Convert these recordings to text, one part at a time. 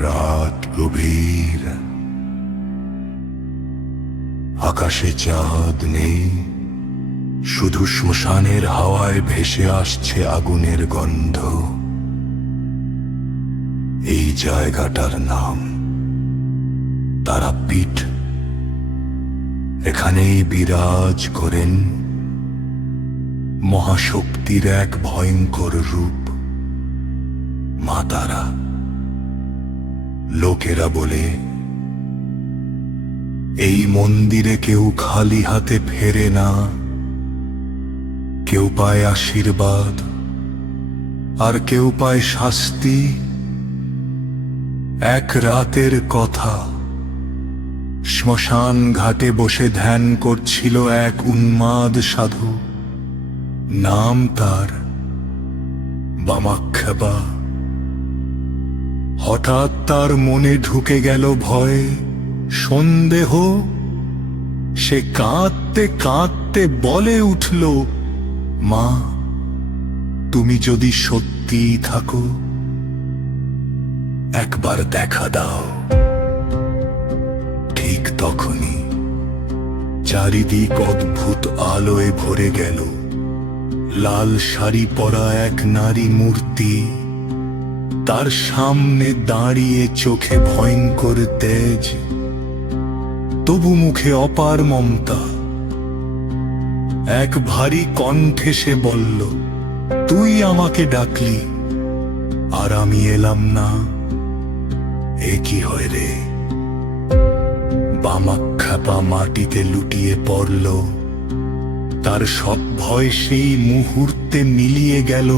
রাত গভীর, আকাশে চাঁদ নেই, শুধু শ্মশানের হাওয়ায় ভেসে আসছে আগুনের গন্ধ। এই জায়গাটার নাম তারাপীঠ। এখানেই বিরাজ করেন মহাশক্তির এক ভয়ঙ্কর রূপ, মা তারা। লোকেরা বলে এই মন্দিরে কেউ খালি হাতে ফেরে না, কেউ পায় আশীর্বাদ আর কেউ পায় শাস্তি। এক রাতের কথা, শ্মশান ঘাটে বসে ধ্যান করছিল এক উন্মাদ সাধু। নাম তার বামাক্ষেপা। হঠাৎ তার মনে ঢুকে গেল ভয়, সন্দেহ। সে কাঁদতে কাঁদতে বলে উঠল, মা, তুমি যদি সত্যি থাকো, একবার দেখা দাও। ঠিক তখনই চারিদিক অদ্ভুত আলোয় ভরে গেল। লাল শাড়ি পরা এক নারী মূর্তি তার সামনে দাঁড়িয়ে, চোখে ভয়ঙ্কর তেজ, তবু মুখে অপার মমতা। এক ভারী কণ্ঠে সে বলল, তুই আমাকে ডাকলি আর আমি এলাম না, এ কি হয় রে? বামাক্ষেপা মাটিতে লুটিয়ে পড়ল। তার সব ভয় সেই মুহূর্তে মিলিয়ে গেল।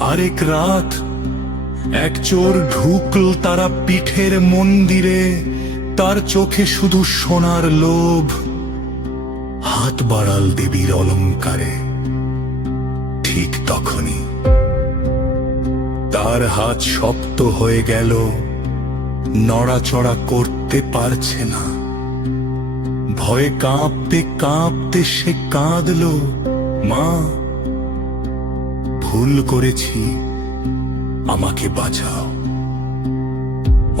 আরেক রাত এক চোর ঢুকল তারা পীঠের মন্দিরে। তার চোখে শুধু সোনার লোভ, হাত বাড়াল দেবীর অলঙ্কারে। ঠিক তখনই তার হাত শক্ত হয়ে গেল, নড়াচড়া করতে পারছে না। ভয়ে কাঁপতে কাঁপতে সে কাঁদল, মা, ভুল করেছি, আমাকে বাঁচাও।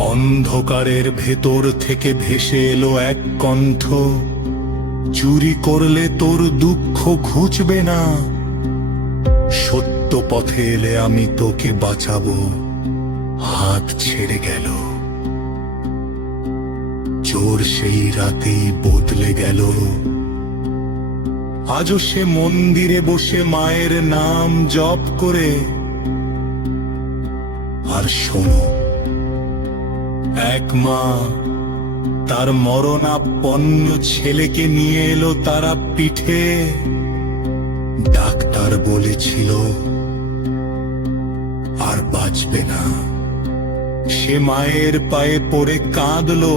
অন্ধকারের ভেতর থেকে ভেসে এলো এক কণ্ঠ, চুরি করলে তোর দুঃখ ঘুচবে না, সত্য পথে এলে আমি তোকে বাঁচাবো। হাত ছেড়ে গেল। চোর সেই রাতেই বদলে গেল। আজও সে মন্দিরে বসে মায়ের নাম জপ করে। আর শোনো, এক মা তার মরণাপন্ন ছেলেকে নিয়ে এলো তারা পিঠে। ডাক্তার বলেছিল আর বাঁচবে না। সে মায়ের পায়ে পড়ে কাঁদলো,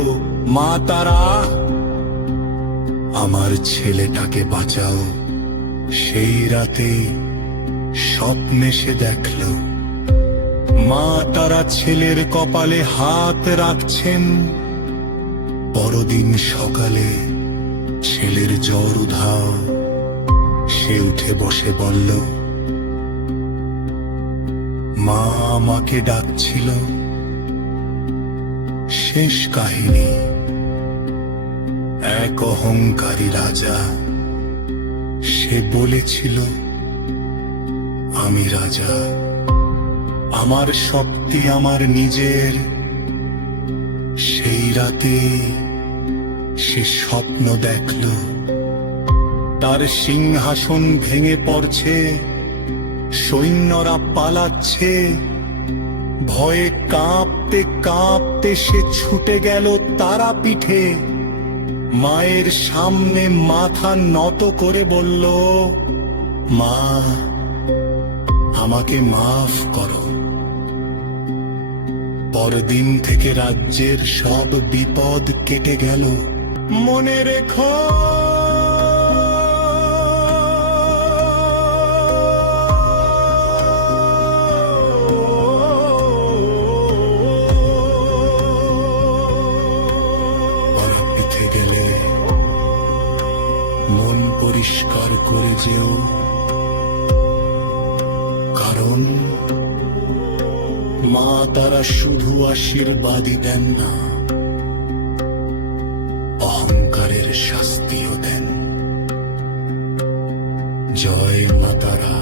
মা তারা, আমার ছেলেটাকে বাঁচাও। সেই রাতে স্বপ্নে সে দেখল মা তারা ছেলের কপালে হাত রাখছেন। পরদিন সকালে ছেলের জ্বর উধাও। সে উঠে বসে বলল, মা আমাকে ডাকছিল। শেষ কাহিনী। এক অহংকারী রাজা, সে বলেছিল, আমি রাজা, আমার শক্তি আমার নিজের। সেই রাতে সে স্বপ্ন দেখল তার সিংহাসন ভেঙে পড়ছে, সৈন্যরা পালাচ্ছে। ভয়ে কাঁপতে কাঁপতে সে ছুটে গেল তারা পিঠে। মায়ের সামনে মাথা নত করে বলল, মা, আমাকে মাফ করো। পরদিন থেকে রাজ্যের সব বিপদ কেটে গেল। মনে রেখো, তারাপীঠে গেলে মন পরিষ্কার করে যেও। কারণ মা তারা শুধু আশীর্বাদই দেন না, অহংকারের শাস্তিও দেন। জয় মা তারা।